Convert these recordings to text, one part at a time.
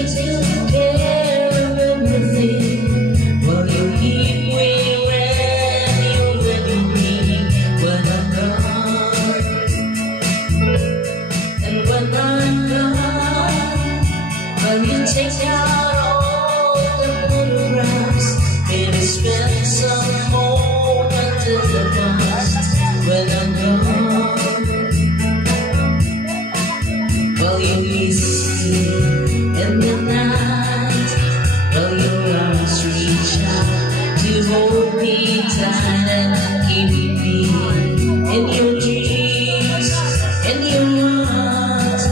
takes good care of everything. Well, you keep me when you're ready when I'm gone. And when I'm gone, well, you take out all the photographs. Maybe spend some moment in the past when I'm gone. Well, you miss me in the night. Well, your arms reach out to hold me tight and keep me in your dreams, in your heart,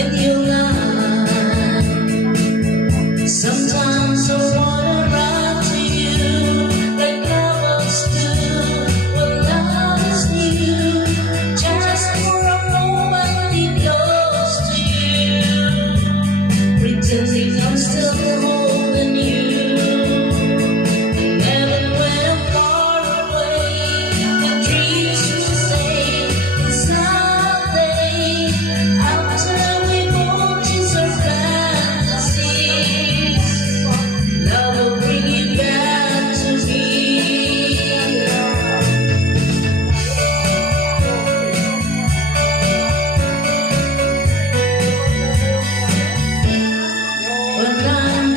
in your life. Sometimes I wanna run to you like lovers do when love is new. Just for a moment, be close to you, pretending I'm still holding you. And even when I'm far away, the dreams you say someday after we both just our fantasies, love will bring you back to me. When I'm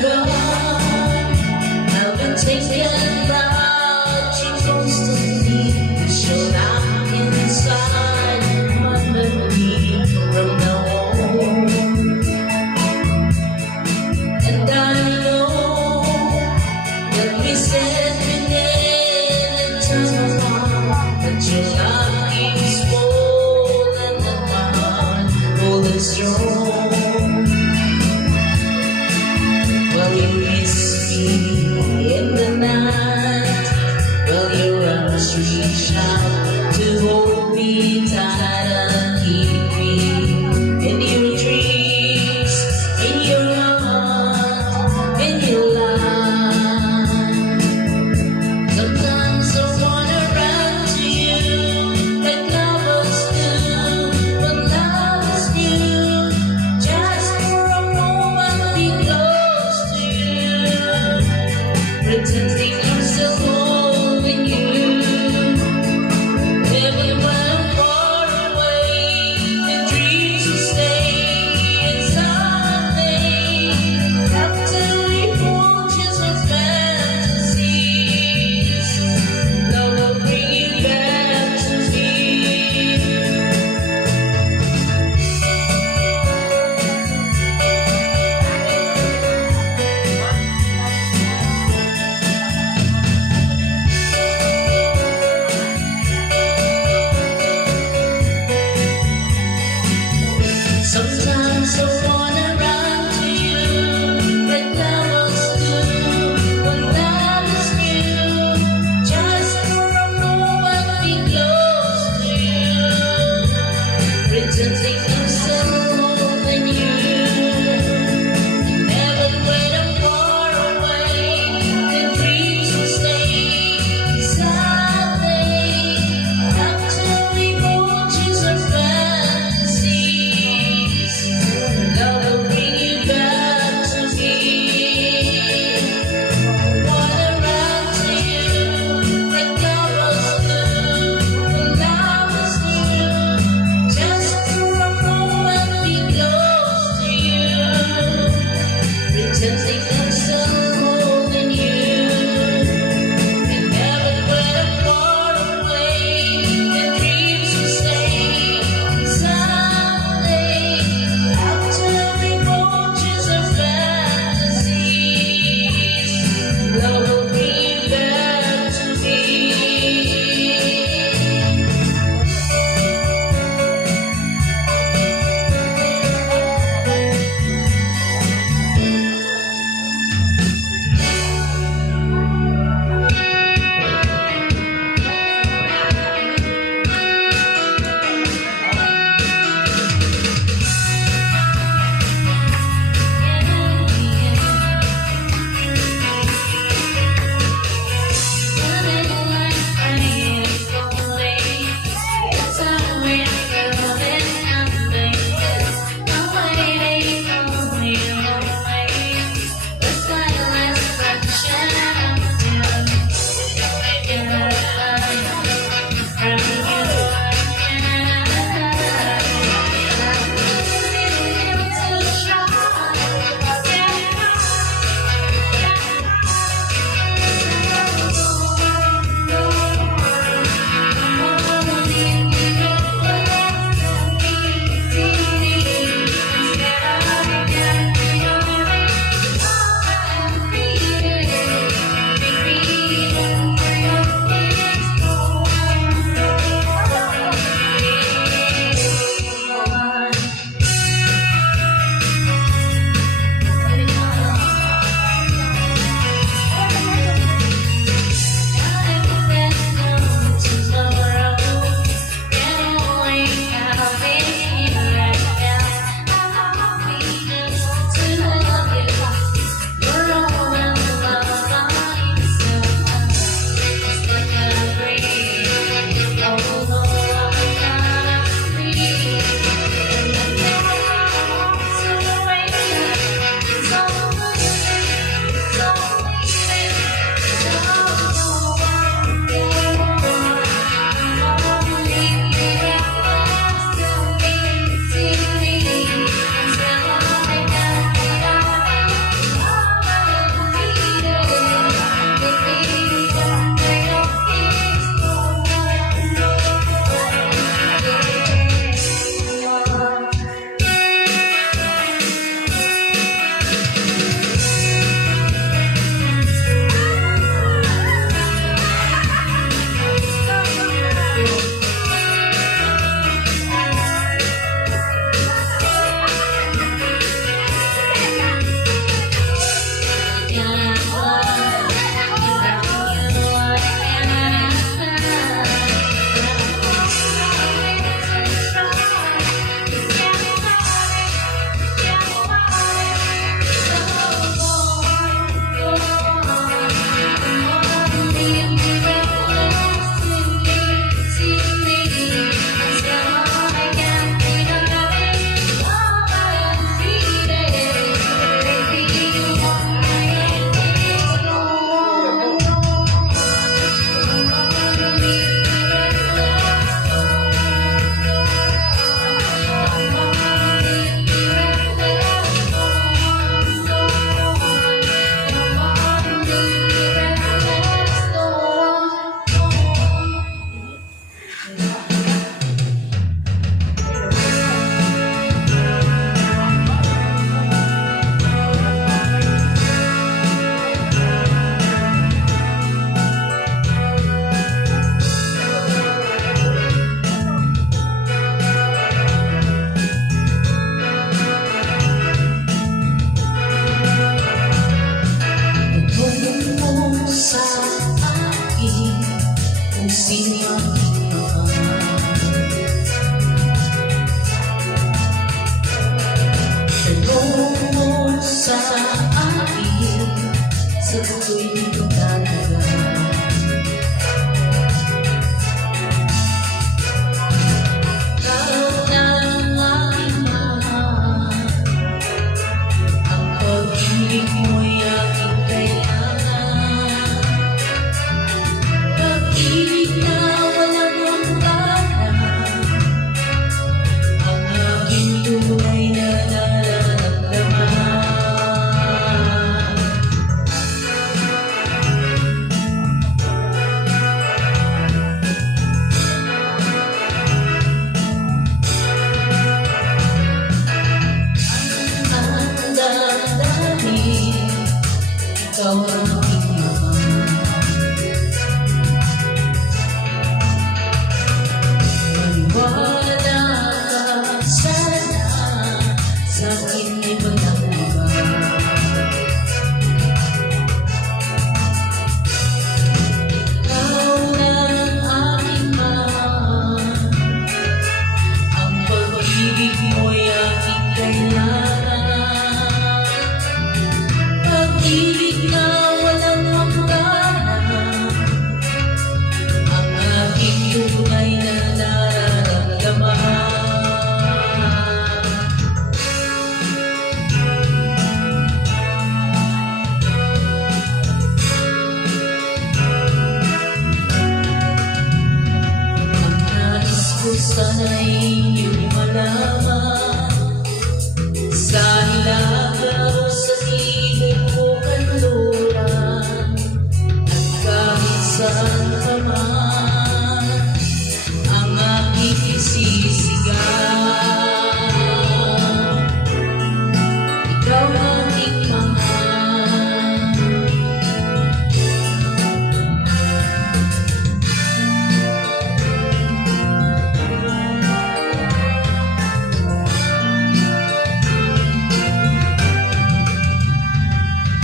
ikaw ang aking ama. Maniwala ka sana, sa akin ay walang iba. Ikaw lang ang aking mahal, ang pag-ibig mo'y aking kailangan. Pag-ibig na walang hangganan, ang aking tunay na nararamdaman. Ang nais ko sana'y iyong malaman, sa hilaga o sa ilog o kanluran, at kahit saan pa man ang aking isisigaw. Ikaw ang aking mahal.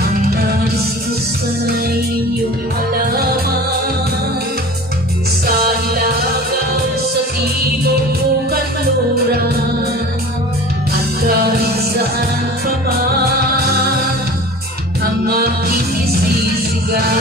Ang nais ko sana'y iyong malaman, sa hilaga o sa timog o kanluran, at kahit saan pa man ang aking isisigaw.